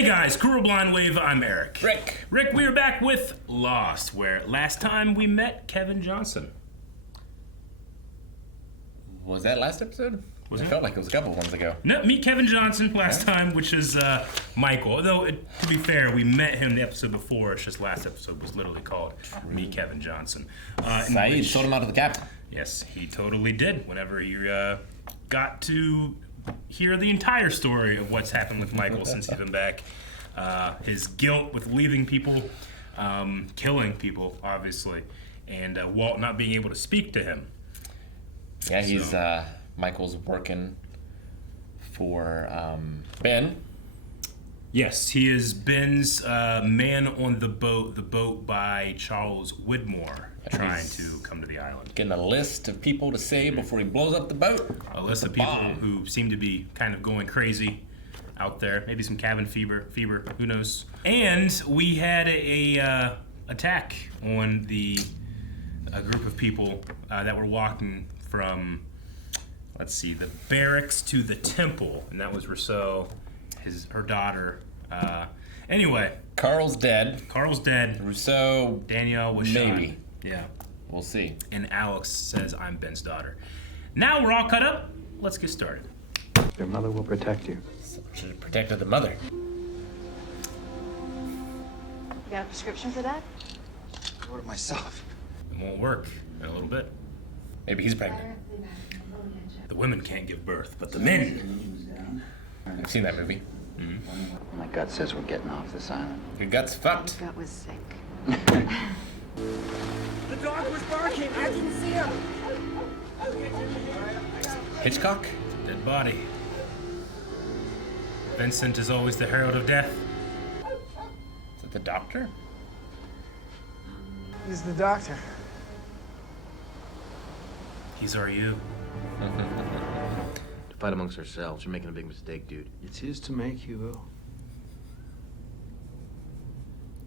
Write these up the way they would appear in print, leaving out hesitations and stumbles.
Hey guys, Cruel Blind Wave, I'm Eric. Rick, we are back with Lost, where last time we met Kevin Johnson. Was that last episode? Was it? Felt like it was a couple ones ago. No, meet Kevin Johnson last time, which is Michael. Although, to be fair, we met him the episode before. It's just last episode was literally called Meet Kevin Johnson. Saeed sold him out to the captain. Yes, he totally did. Whenever he got to hear the entire story of what's happened with Michael since he's been back. His guilt with leaving people, killing people, obviously, and Walt not being able to speak to him. Yeah, he's Michael's working for Ben. Yes, he is Ben's man on the boat by Charles Widmore, trying to come to the island. Getting a list of people to say before he blows up the boat. A list of people who seem to be kind of going crazy out there. Maybe some cabin fever, who knows. And we had a attack on a group of people that were walking from, let's see, the barracks to the temple, and that was Rousseau, her daughter. Anyway. Carl's dead. Rousseau, Danielle was maybe. shot. Yeah. We'll see. And Alex says, I'm Ben's daughter. Now we're all cut up. Let's get started. Your mother will protect you. Someone should have protected the mother. You got a prescription for that? I ordered myself. It won't work in a little bit. Maybe he's pregnant. The women can't give birth, but the men. I've seen that movie. Mm-hmm. My gut says we're getting off this island. Your gut's fucked. Your gut was sick. The dog was barking. I didn't see him. Hitchcock? Dead body. Vincent is always the herald of death. Is that the doctor? He's the doctor. He's our you. To fight amongst ourselves, you're making a big mistake, dude. It's his to make, Hugo.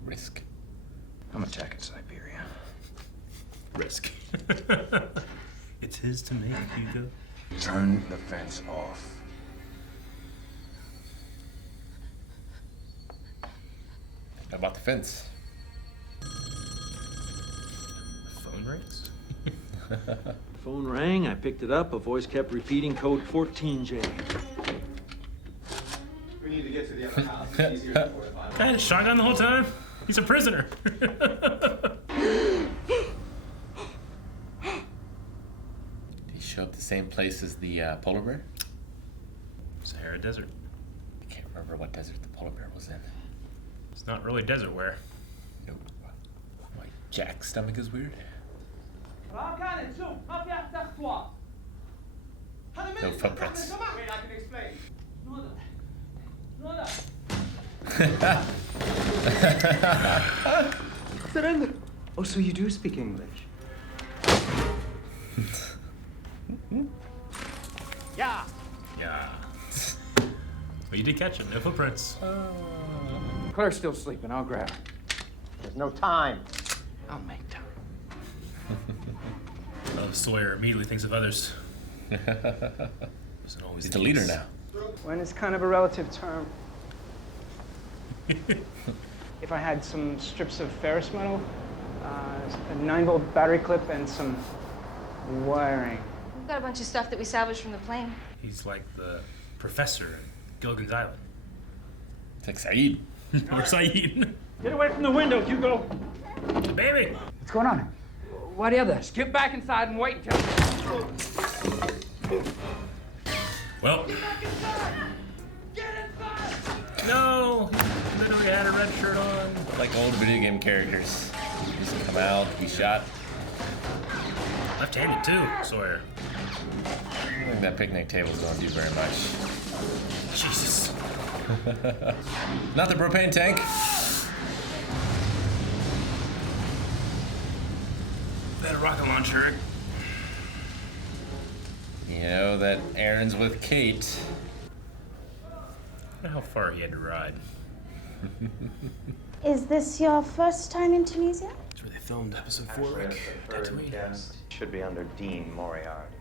Risk. I'm attacking Siberia. Risk. It's his to make, Hugo. Turn the fence off. How about the fence? The phone rings? Phone rang, I picked it up, a voice kept repeating code 14J. We need to get to the other house. It's easier to fortify. Guy had a shotgun the whole time? He's a prisoner. Did he show up the same place as the polar bear? Sahara Desert. I can't remember what desert the polar bear was in. It's not really desert wear. Nope. My Jack's stomach is weird. No footprints. Wait, I can explain. Surrender. Oh, so you do speak English? Yeah. Yeah. But you did catch him. No footprints. Claire's still sleeping. I'll grab her. There's no time. I'll make time. Sawyer immediately thinks of others. He's the leader now. When is kind of a relative term. If I had some strips of ferrous metal, a 9-volt battery clip, and some wiring. We've got a bunch of stuff that we salvaged from the plane. He's like the professor in Gilligan's Island. It's like Saeed. Or Saeed. Get away from the window, Hugo. Baby! What's going on? Why the others? Get back inside and wait until... Well. No! He literally had a red shirt on. Like old video game characters. Just come out, be shot. Left-handed too, Sawyer. I don't think that picnic table's don't do very much. Jesus. Not the propane tank. That rocket launcher. You know that Aaron's with Kate. I wonder how far he had to ride. Is this your first time in Tunisia? That's where they filmed episode 4, Rick. Tatooine. Should be under Dean Moriarty.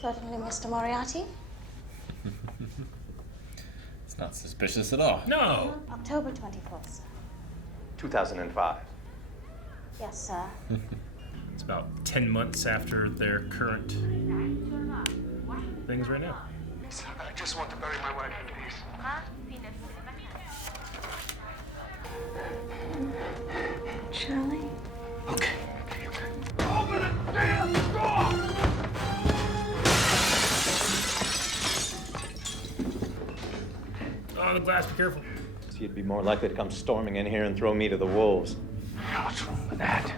Certainly, Mr. Moriarty. It's not suspicious at all. No. October 24th, sir. 2005. Yes, sir. It's about 10 months after their current things right now. I just want to bury my wife in peace. Charlie? Okay. Open the damn door! Oh, the glass, be careful. You'd be more likely to come storming in here and throw me to the wolves. What's wrong with that?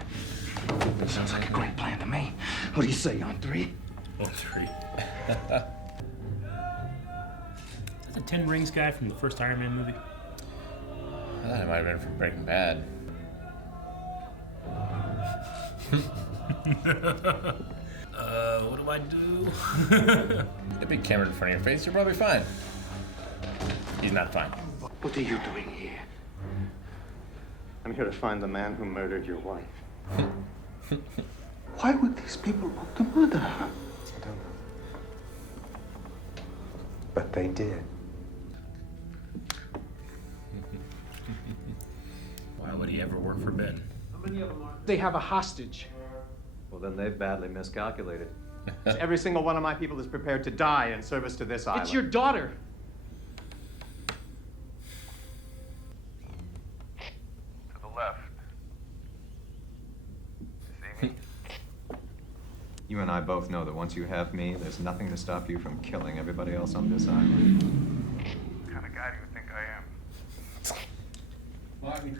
Sounds like a great plan to me. What do you say on 3? On 3. Is that the 10 Rings guy from the first Iron Man movie? I thought it might have been from Breaking Bad. What do I do? The big camera in front of your face, you're probably fine. He's not fine. What are you doing here? I'm here to find the man who murdered your wife. Why would these people want to murder her? I don't know. But they did. Why would he ever work for Ben? They have a hostage. Well, then they've badly miscalculated. Every single one of my people is prepared to die in service to this island. It's your daughter. To the left. See me? You and I both know that once you have me, there's nothing to stop you from killing everybody else on this island. What kind of guy do you think I am?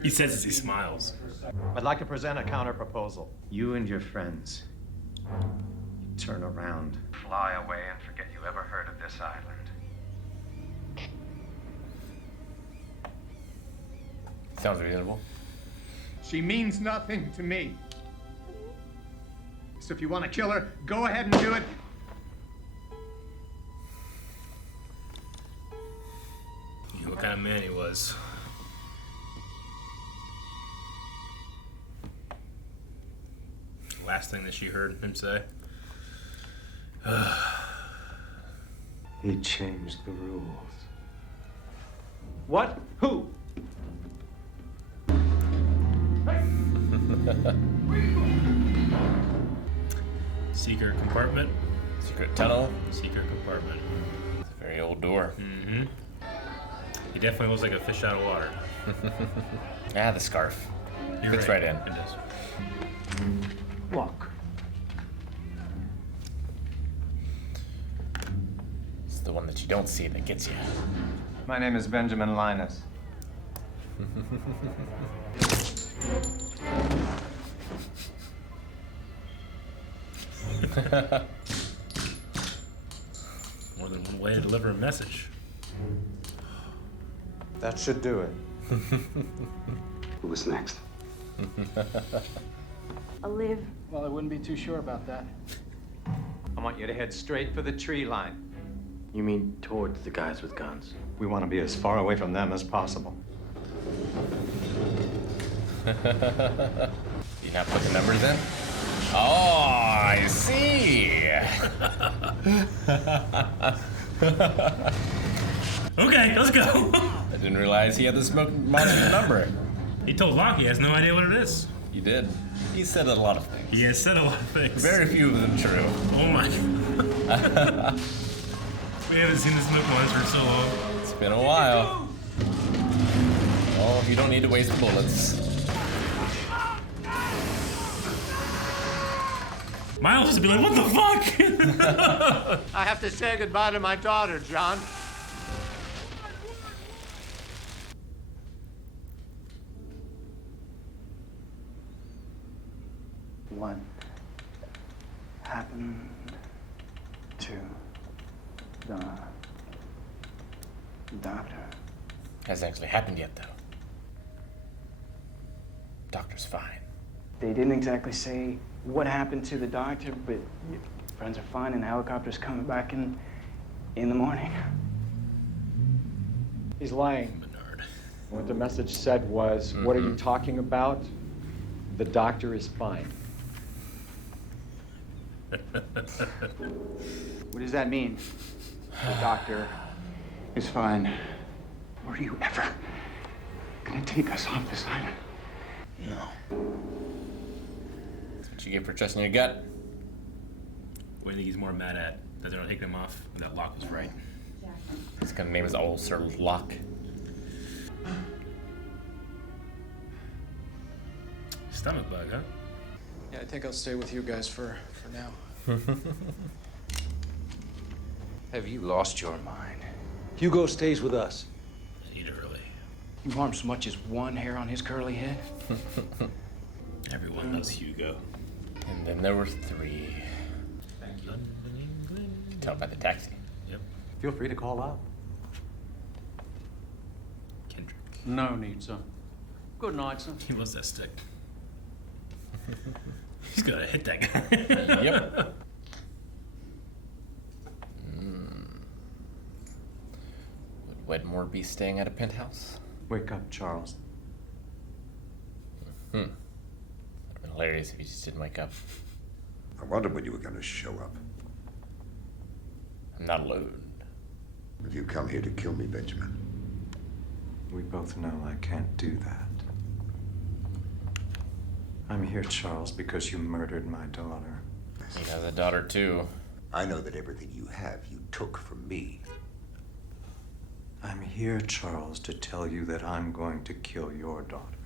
He says as he smiles. I'd like to present a counter-proposal. You and your friends turn around. Fly away and forget you ever heard of this island. Sounds reasonable. She means nothing to me. So if you want to kill her, go ahead and do it. You know what kind of man he was. Last thing that she heard him say. He changed the rules. What? Who? Secret compartment. Secret tunnel. Secret compartment. It's a very old door. Mm-hmm. He definitely looks like a fish out of water. Ah, the scarf. You're Fits right in. It does. Walk. It's the one that you don't see that gets you. My name is Benjamin Linus. More than one way to deliver a message. That should do it. Who was next? Olive. Well, I wouldn't be too sure about that. I want you to head straight for the tree line. You mean towards the guys with guns? We want to be as far away from them as possible. You not put the numbers in? Oh, I see. Okay, let's go. I didn't realize he had the smoke monster number. He told Locke he has no idea what it is. He did. He said a lot of things. He has said a lot of things. Very few of them true. Oh my god. We haven't seen the smoke monster in so long. It's been a while. Oh, you don't need to waste bullets. Miles would be like, what the fuck? I have to say goodbye to my daughter, John. What happened to the doctor? Hasn't actually happened yet, though. Doctor's fine. They didn't exactly say what happened to the doctor, but friends are fine and the helicopter's coming back in the morning. He's lying. Bernard. What the message said was, what are you talking about? The doctor is fine. What does that mean? The doctor is fine. Were you ever gonna take us off this island? That's what you get for trusting your gut. What do you think he's more mad at? That they're not taking him off? Or that Locke was right? He's gonna name his old Sir Locke. Stomach bug, huh? Yeah, I think I'll stay with you guys for now. Have you lost your mind? Hugo stays with us. Need early. You harm so much as one hair on his curly head? Everyone knows Hugo. And then there were 3. London, England. You can tell by the taxi. Yep. Feel free to call out. Kendrick. No need, sir. Good night, sir. He loves that stick. He's gonna hit that guy. Yep. Would Wedmore be staying at a penthouse? Wake up, Charles. That'd have been hilarious if he just didn't wake up. I wondered when you were going to show up. I'm not alone. Have you come here to kill me, Benjamin? We both know I can't do that. I'm here, Charles, because you murdered my daughter. He has a daughter too. I know that everything you have, you took from me. I'm here, Charles, to tell you that I'm going to kill your daughter.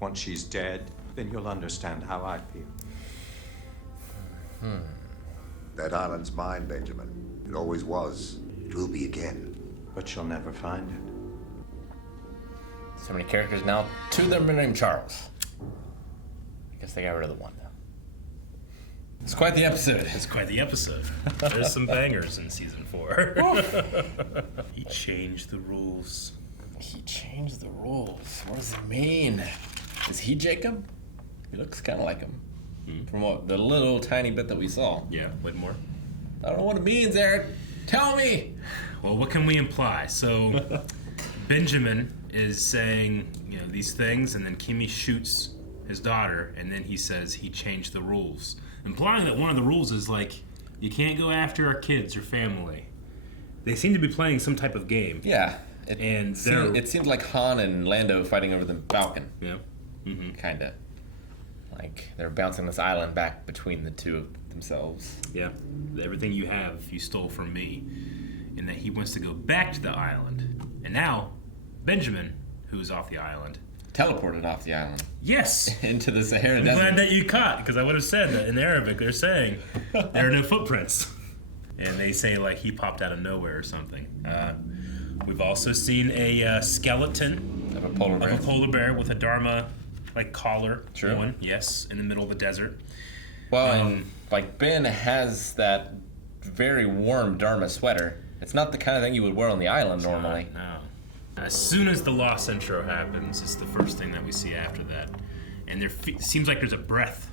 Once she's dead, then you'll understand how I feel. That island's mine, Benjamin. It always was. It will be again. But you'll never find it. So many characters now. 2 of them are named Charles. I guess they got rid of the one, though. It's quite the episode. It's quite the episode. There's some bangers in season 4. He changed the rules. He changed the rules. What does it mean? Is he Jacob? He looks kind of like him. From what the little tiny bit that we saw. Yeah, Whitmore. I don't know what it means, Eric. Tell me. Well, what can we imply? So, Benjamin is saying, these things, and then Kimmy shoots his daughter, and then he says he changed the rules, implying that one of the rules is like, you can't go after our kids or family. They seem to be playing some type of game. Yeah. It seemed like Han and Lando fighting over the Falcon. Yeah. Mm-hmm. Kinda. Like they're bouncing this island back between the two of themselves. Yeah. Everything you have, you stole from me. And that he wants to go back to the island. And now, Benjamin, who's off the island, teleported off the island. Yes. Into the Sahara I'm Desert. glad that you caught, because I would have said that in Arabic they're saying there are no footprints. And they say like he popped out of nowhere or something. We've also seen a skeleton of a polar bear with a Dharma like collar True. on, yes, in the middle of the desert. Well, and like Ben has that very warm Dharma sweater. It's not the kind of thing you would wear on the island normally. No. As soon as the Lost intro happens, it's the first thing that we see after that. And there seems like there's a breath.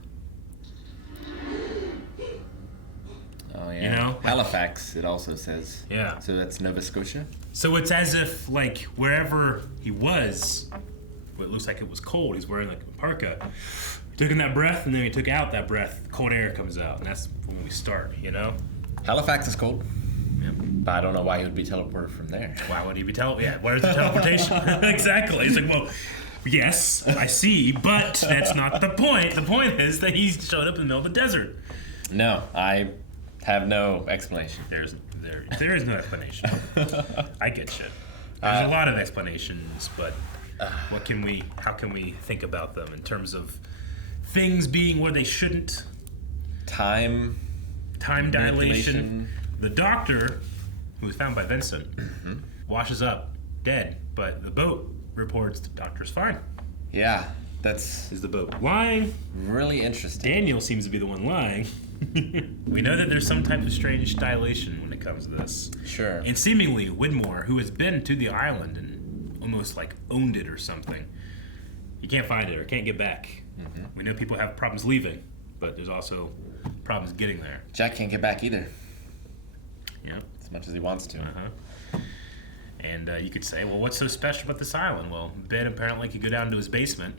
Oh yeah. You know? Halifax, it also says. Yeah. So that's Nova Scotia? So it's as if, like, wherever he was, well, it looks like it was cold. He's wearing, like, a parka. He took in that breath, and then he took out that breath. Cold air comes out, and that's when we start, you know? Halifax is cold. Yep. But I don't know why he would be teleported from there. Why would he be Yeah, where's the teleportation? Exactly. He's like, well, yes, I see, but that's not the point. The point is that he's showed up in the middle of the desert. No, I have no explanation. There is no explanation. I get you. There's a lot of explanations, but how can we think about them in terms of things being where they shouldn't? Time dilation. The doctor, who was found by Vincent, washes up dead, but the boat reports the doctor's fine. Yeah, that's... Is the boat lying? Really interesting. Daniel seems to be the one lying. We know that there's some type of strange dilation when it comes to this. Sure. And seemingly Widmore, who has been to the island and almost like owned it or something, he can't find it or can't get back. Mm-hmm. We know people have problems leaving, but there's also problems getting there. Jack can't get back either. Yeah. As much as he wants to. Uh-huh. And you could say, well, what's so special about this island? Well, Ben apparently could go down to his basement.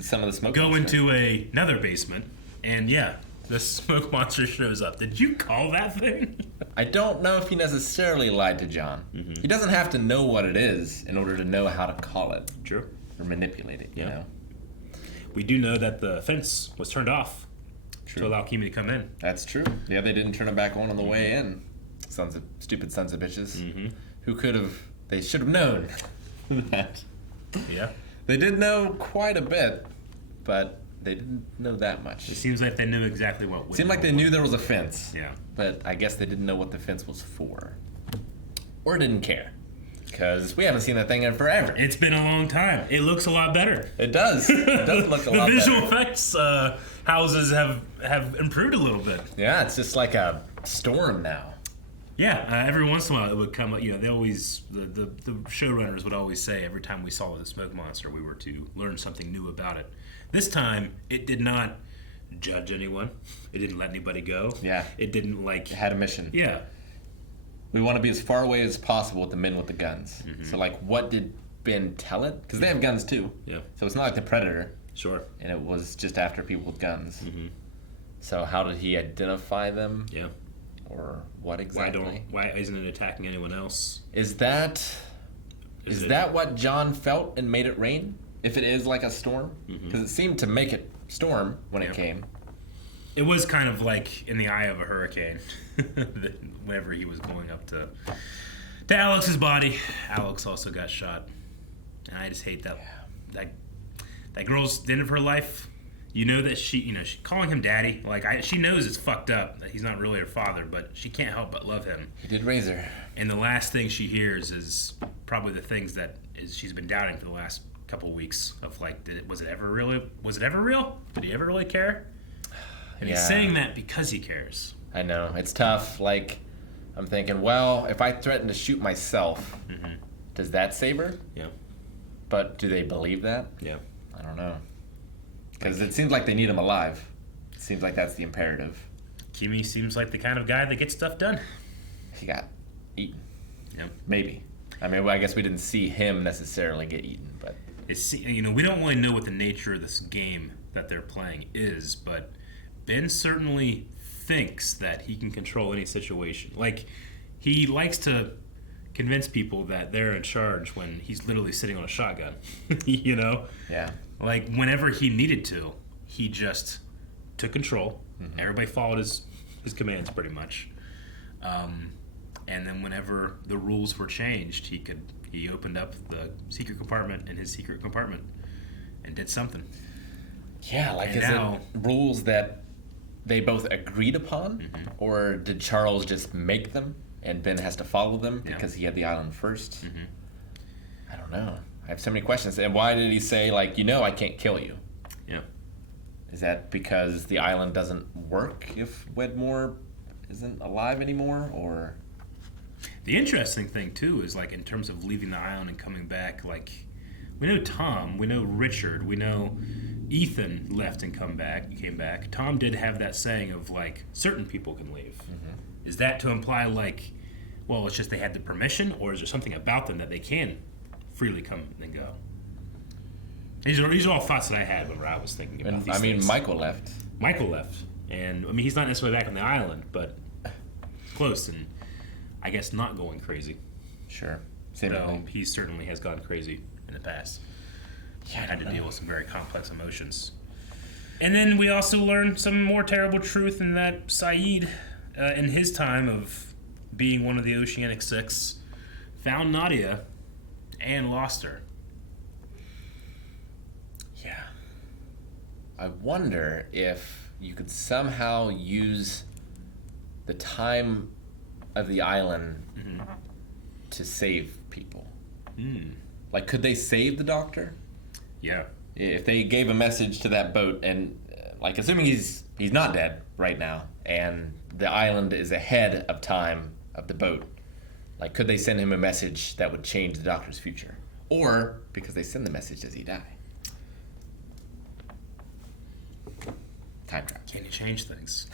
Some of the smoke Go monster. into another basement, and yeah, the smoke monster shows up. Did you call that thing? I don't know if he necessarily lied to John. Mm-hmm. He doesn't have to know what it is in order to know how to call it. True. Or manipulate it, you know? We do know that the fence was turned off to allow Kimi to come in. That's true. Yeah, they didn't turn it back on the way in. Stupid sons of bitches. Mm-hmm. They should have known that. Yeah. They did know quite a bit, but they didn't know that much. It seems like they knew exactly what. Seemed like they knew there was a fence. Yeah. But I guess they didn't know what the fence was for. Or didn't care. Because we haven't seen that thing in forever. It's been a long time. It looks a lot better. It does. It does look a lot better. The visual effects houses have improved a little bit. Yeah, it's just like a storm now. Yeah, every once in a while it would come up. You know, they always the showrunners would always say every time we saw the smoke monster, we were to learn something new about it. This time, it did not judge anyone. It didn't let anybody go. Yeah. It didn't like. It had a mission. Yeah. We want to be as far away as possible with the men with the guns. Mm-hmm. So, like, what did Ben tell it? Because they have guns too. Yeah. So it's not like the Predator. Sure. And it was just after people with guns. Mm-hmm. So how did he identify them? Yeah. Or what exactly? Why isn't it attacking anyone else? Is that what John felt and made it rain? If it is like a storm? Because it seemed to make it storm when it came. It was kind of like in the eye of a hurricane. Whenever he was going up to Alex's body, Alex also got shot. And I just hate that. That girl's the end of her life. You know that she calling him daddy. Like she knows it's fucked up that he's not really her father, but she can't help but love him. He did raise her. And the last thing she hears is probably the things that she's been doubting for the last couple weeks of like, was it ever real? Did he ever really care? And he's saying that because he cares. I know. It's tough. Like, I'm thinking, well, if I threaten to shoot myself, does that save her? Yeah. But do they believe that? Yeah. I don't know. Because it seems like they need him alive. It seems like that's the imperative. Kimi seems like the kind of guy that gets stuff done. He got eaten. Yep. Maybe. I mean, I guess we didn't see him necessarily get eaten, but... We don't really know what the nature of this game that they're playing is, but Ben certainly thinks that he can control any situation. Like, he likes to convince people that they're in charge when he's literally sitting on a shotgun, you know? Yeah. Like, whenever he needed to, he just took control. Everybody followed his commands pretty much. And then whenever the rules were changed, he opened up the secret compartment in his secret compartment and did something. Yeah, like is it rules that they both agreed upon? Or did Charles just make them and Ben has to follow them because he had the island first? I don't know. I have so many questions. And why did he say, like, I can't kill you? Yeah. Is that because the island doesn't work if Wedmore isn't alive anymore, or? The interesting thing, too, is, like, in terms of leaving the island and coming back, like, we know Tom, we know Richard, we know Ethan left and came back. Tom did have that saying of, like, certain people can leave. Is that to imply, like, well, it's just they had the permission, or is there something about them that they can freely come and go? These are all thoughts that I had whenever I was thinking about these things. Michael left. And, I mean, he's not necessarily back on the island, but close, and I guess not going crazy. Sure. Though he certainly has gone crazy in the past. Yeah, had to deal with some very complex emotions. And then we also learned some more terrible truth in that Saeed, in his time of being one of the Oceanic Six, found Nadia and lost her. Yeah. I wonder if you could somehow use the time of the island to save people. Like, could they save the doctor? Yeah. If they gave a message to that boat and, like, assuming he's not dead right now and the island is ahead of time of the boat, like, could they send him a message that would change the doctor's future? Or, because they send the message, does he die? Time travel. Can you change things?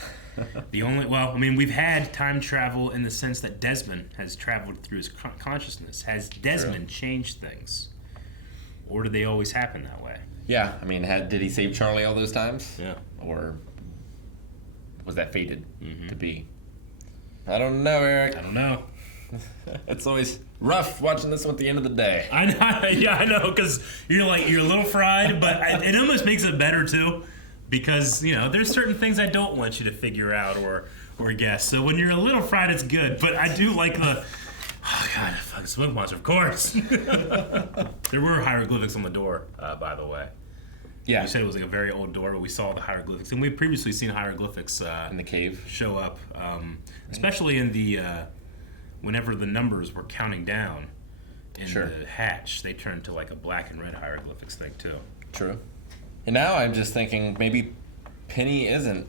We've had time travel in the sense that Desmond has traveled through his consciousness. Has Desmond changed things? Or did they always happen that way? Yeah, I mean, did he save Charlie all those times? Yeah. Or was that fated to be? I don't know, Eric. I don't know. It's always rough watching this one at the end of the day. I know, yeah, I know, because you're a little fried, but it almost makes it better too, because there's certain things I don't want you to figure out or guess. So when you're a little fried, it's good. But I do like the fucking smoke monster, of course. There were hieroglyphics on the door, by the way. Yeah, you said it was like a very old door, but we saw the hieroglyphics, and we've previously seen hieroglyphics in the cave show up, especially in the whenever the numbers were counting down in the hatch, they turned to like a black and red hieroglyphics thing too. True. And now I'm just thinking maybe Penny isn't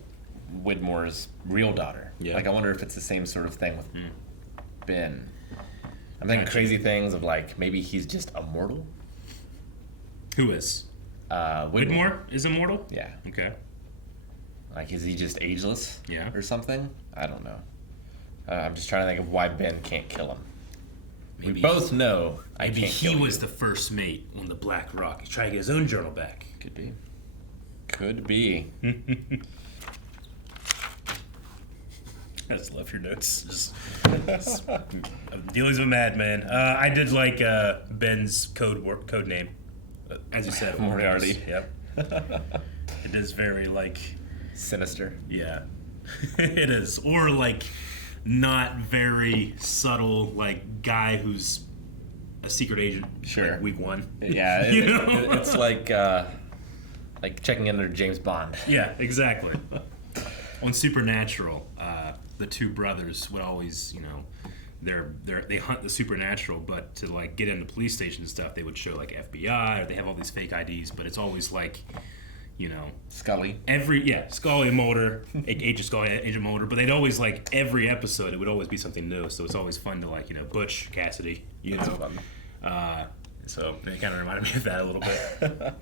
Widmore's real daughter. Yeah. Like I wonder if it's the same sort of thing with Ben. I'm thinking crazy things of like maybe he's just immortal. Who is? Widmore is immortal? Yeah. Okay. Like, is he just ageless? Yeah. Or something? I don't know. I'm just trying to think of why Ben can't kill him. Maybe we both know I maybe can't he kill was you. the first mate on the Black Rock. He's trying to get his own journal back. Could be. Could be. I just love your notes. Just dealings with madman. I did like Ben's code name. As you said, Moriarty. Yep. It is very sinister. Yeah. It is. Or not very subtle, guy who's a secret agent. Sure. Week 1. Yeah. It's like checking under James Bond. Yeah, exactly. On Supernatural, the two brothers would always, they hunt the supernatural, but to get into police station and stuff, they would show FBI, or they have all these fake IDs, but it's always Scully. Scully and Mulder, Agent Scully, Agent Mulder, but they'd always every episode it would always be something new, so it's always fun to Butch Cassidy, That's fun. So it kind of reminded me of that a little bit.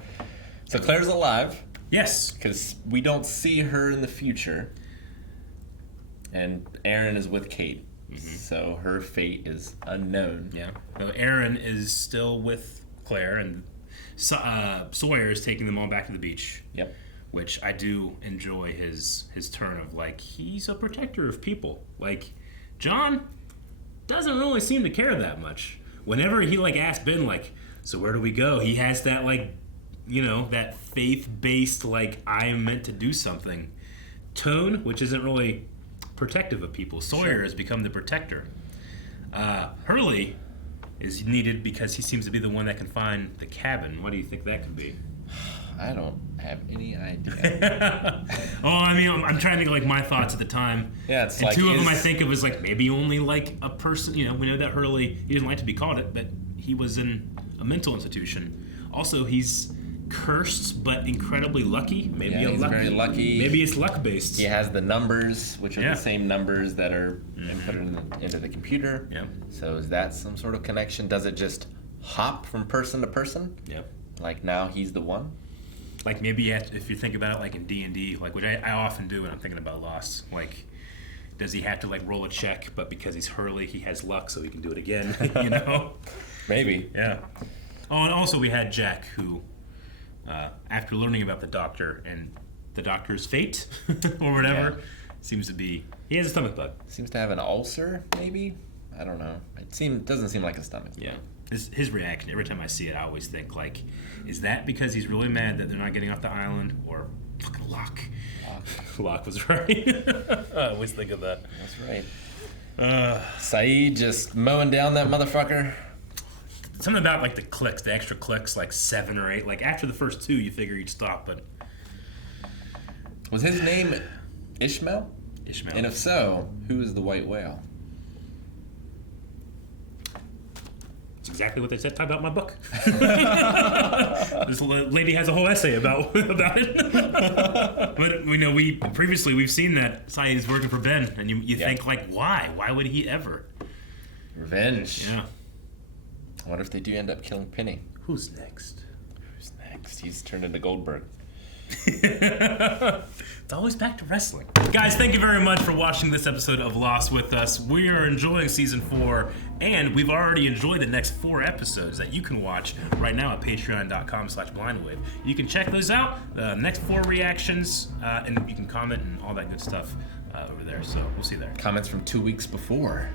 So Claire's alive. Yes, because we don't see her in the future, and Aaron is with Kate. So her fate is unknown. Yeah. So Aaron is still with Claire, and Sawyer is taking them all back to the beach. Yep. Which I do enjoy his turn of he's a protector of people. John doesn't really seem to care that much. Whenever he asks Ben so where do we go? He has that that faith-based I am meant to do something tone, which isn't really protective of people. Sawyer has become the protector. Hurley is needed because he seems to be the one that can find the cabin. What do you think that could be? I don't have any idea. I'm trying to think my thoughts at the time. Yeah, it's and two of them I think of as maybe only a person. We know that Hurley, he doesn't like to be called it, but he was in a mental institution. Also, he's cursed but incredibly lucky. Maybe he's very lucky. Maybe it's luck based. He has the numbers, which are the same numbers that are input into the computer. Yeah. So is that some sort of connection? Does it just hop from person to person? Yep. Now he's the one. Maybe if you think about it in D&D, which I often do when I'm thinking about Lost. Does he have to roll a check? But because he's Hurley, he has luck, so he can do it again. Maybe. Yeah. Oh, and also we had Jack, who, after learning about the doctor and the doctor's fate or whatever, he has a stomach bug. Seems to have an ulcer, maybe. I don't know. It doesn't seem like a stomach bug. Yeah. His reaction every time I see it, I always think is that because he's really mad that they're not getting off the island, or fucking Locke? Locke was right. I always think of that. That's right. Saeed just mowing down that motherfucker. Something about the clicks, the extra clicks, 7 or 8. After the first 2, you figure you'd stop, but was his name Ishmael? Ishmael. And if so, who is the white whale? It's exactly what they said about my book. This lady has a whole essay about it. But we've seen that Saeed is working for Ben, and you think why? Why would he ever? Revenge. Yeah. I wonder if they do end up killing Penny. Who's next? He's turned into Goldberg. It's always back to wrestling. Guys, thank you very much for watching this episode of Lost with us. We are enjoying season 4, and we've already enjoyed the next 4 episodes that you can watch right now at patreon.com/blindwave. You can check those out, the next 4 reactions, and you can comment and all that good stuff over there. So we'll see there. Comments from 2 weeks before.